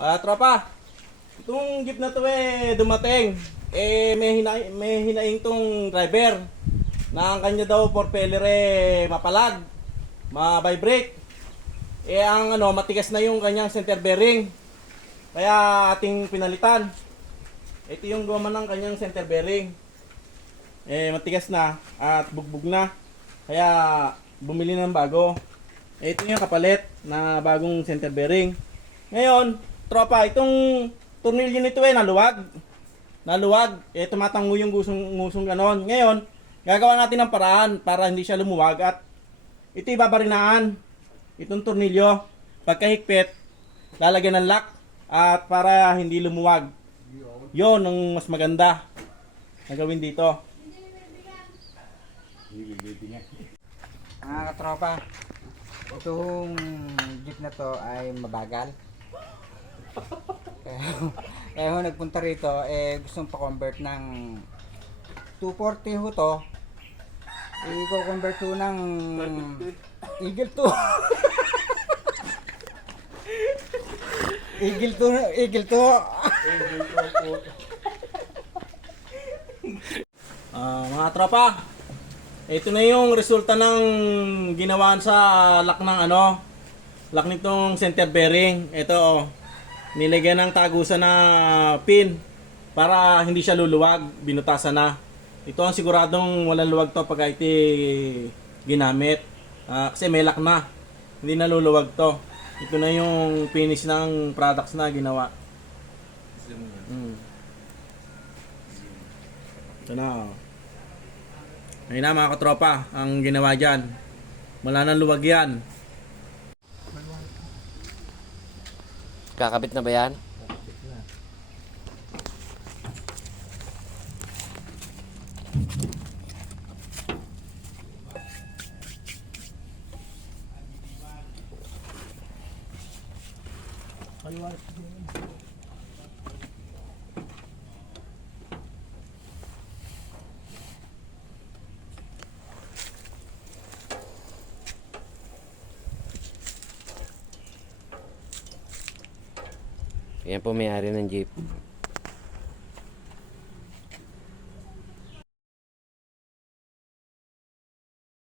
Tropa, itong jeep na to dumating. May hinaing tong driver na ang kanya daw propeller mapalag, ma-vibrate. Ang matigas na yung kanyang center bearing. Kaya ating pinalitan. Ito yung goma ng kanyang center bearing. Matigas na at bugbog na. Kaya bumili ng bago. Ito yung kapalit na bagong center bearing. Ngayon, tropa, itong tornilyo nito naluwag. Naluwag. Tumatango yung ngusong ganon. Ngayon, gagawa natin ng paraan para hindi siya lumuwag at ito ibabarinaan. Itong tornilyo, pagkahigpit, lalagyan ng lock at para hindi lumuwag. Yon ang mas maganda na gawin dito. Mga katropa, itong jeep na to ay mabagal. Kaya ho nagpunta rito, gustong pa-convert ng 240 ho to. I-convert ho ng Eagle 2. Eagle 2. Mga tropa, ito na yung resulta ng ginawaan sa lock ng lock nitong center bearing. Ito nilagyan ng tagusan na pin para hindi siya luluwag, binutasan na. Ito ang siguradong walang luwag to pag ito ginamit. Kasi may lock na, hindi na luluwag to. Ito na yung finish ng products na ginawa. Ito na. Ayun na mga katropa, ang ginawa dyan. Wala nang luwag yan. Kakabit na ba yan? Yan po may-ari ng jeep.